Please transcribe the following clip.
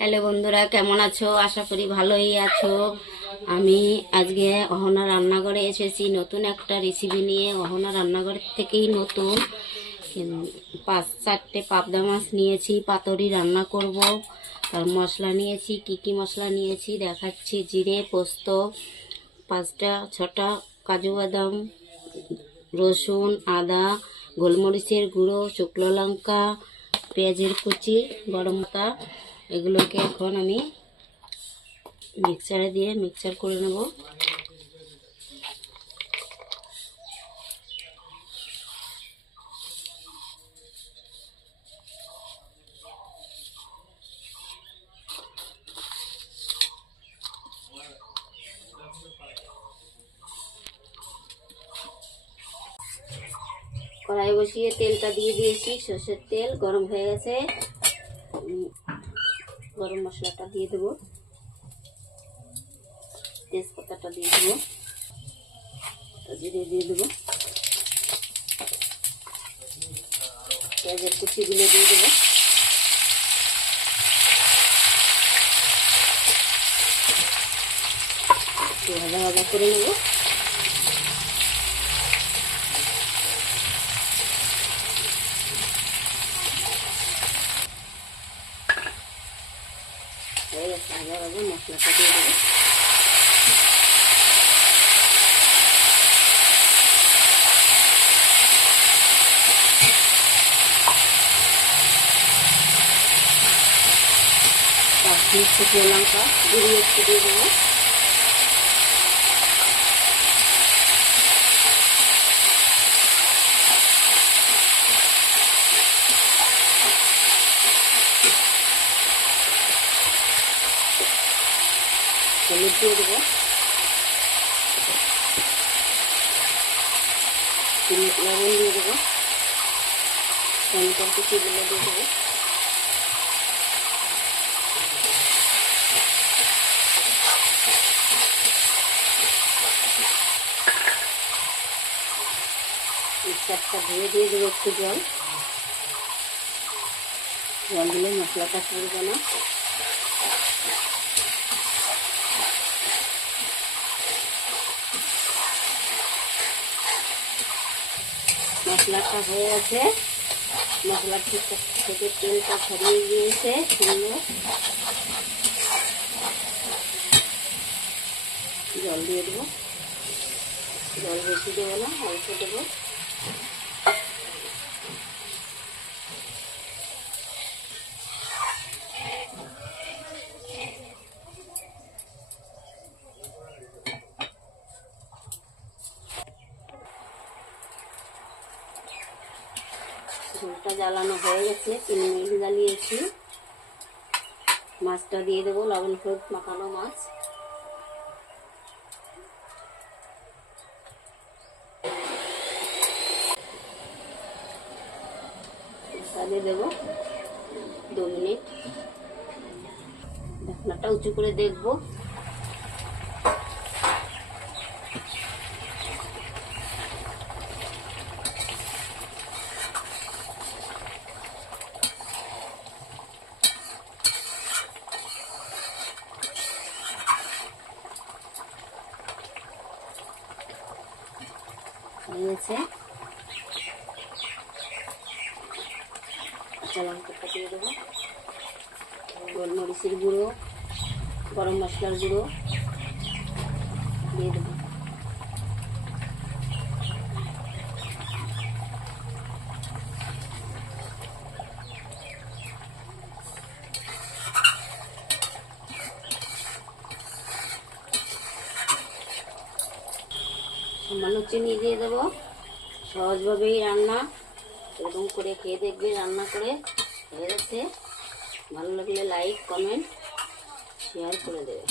Hello বন্ধুরা, কেমন আছো? আশা করি ভালোই আছো। আমি আজকে অহনা রান্নাঘরে এসেছি, নতুন একটা রেসিপি নিয়ে। অহনা রান্নাঘর থেকেই নতুন। পাঁচ, চারটে পাবদা মাছ নিয়েছি, পাতরি রান্না করব। আর মশলা নিয়েছি, কি কি মশলা নিয়েছি দেখাচ্ছি। জিরে, পোস্ত, পাঁচটা, ছটা কাজু বাদাম, রসুন, আদা, গোলমরিচের গুঁড়ো, শুকনো লঙ্কা, পেঁয়াজের কুচি, গরম মশলা। এগুলোকে এখন আমি মিক্সারে দিয়ে মিক্সার করে নেব। কড়াই বসিয়ে তেলটা দিয়ে দিয়েছি, সর্ষের তেল গরম হয়ে গেছে। গরম মশলাটা দিয়ে দেবো। তেজপাতাটা দিয়ে দেবো। জিরে দিয়ে দেবো। পেঁয়াজের কুচিগুলো দিয়ে দেবো। ভাজা ভাজা করে নেব। হয়ে গেছে ভাজা ভাজা মশলাটা দিয়ে দেবো শুকনো লঙ্কা গুঁড়িয়ে একটু দেবো হলুদ দিয়ে দেবো। লবণ দিয়ে দেবো। টমেটোর কুচিগুলো দিয়ে দেবো। মিক্সারটা ধুয়ে দিয়ে দেবো একটু জল। জল দিলে মশলাটা পড়বে না। মশলাটা হয়ে গেছে মশলা ঠিকঠাক থেকে তেলটা ছড়িয়ে গিয়েছে জল দিয়ে দেবো। জল বেশি দেবো না, অল্প দেবো। ঝোলটা জ্বালানো হয়ে গেছে, তিন মিনিট জ্বালিয়েছি। মাছটা দিয়ে দেবো, লবণ হলুদ মাখানো মাছ। দিয়ে দেবো দু মিনিট। ঢাকনাটা উঁচু করে দেখব। গেছে কাঁচা লঙ্কাটা দিয়ে দেবো। গোলমরিচের গুঁড়ো গরম মশলার গুঁড়ো দিয়ে দেবো। সামান্য চিনি দিয়ে দেবো। সহজভাবেই রান্না এরকম করে খেয়ে দেখবে, রান্না করে হয়ে গেছে ভালো লাগলে লাইক কমেন্ট শেয়ার করে দেবে।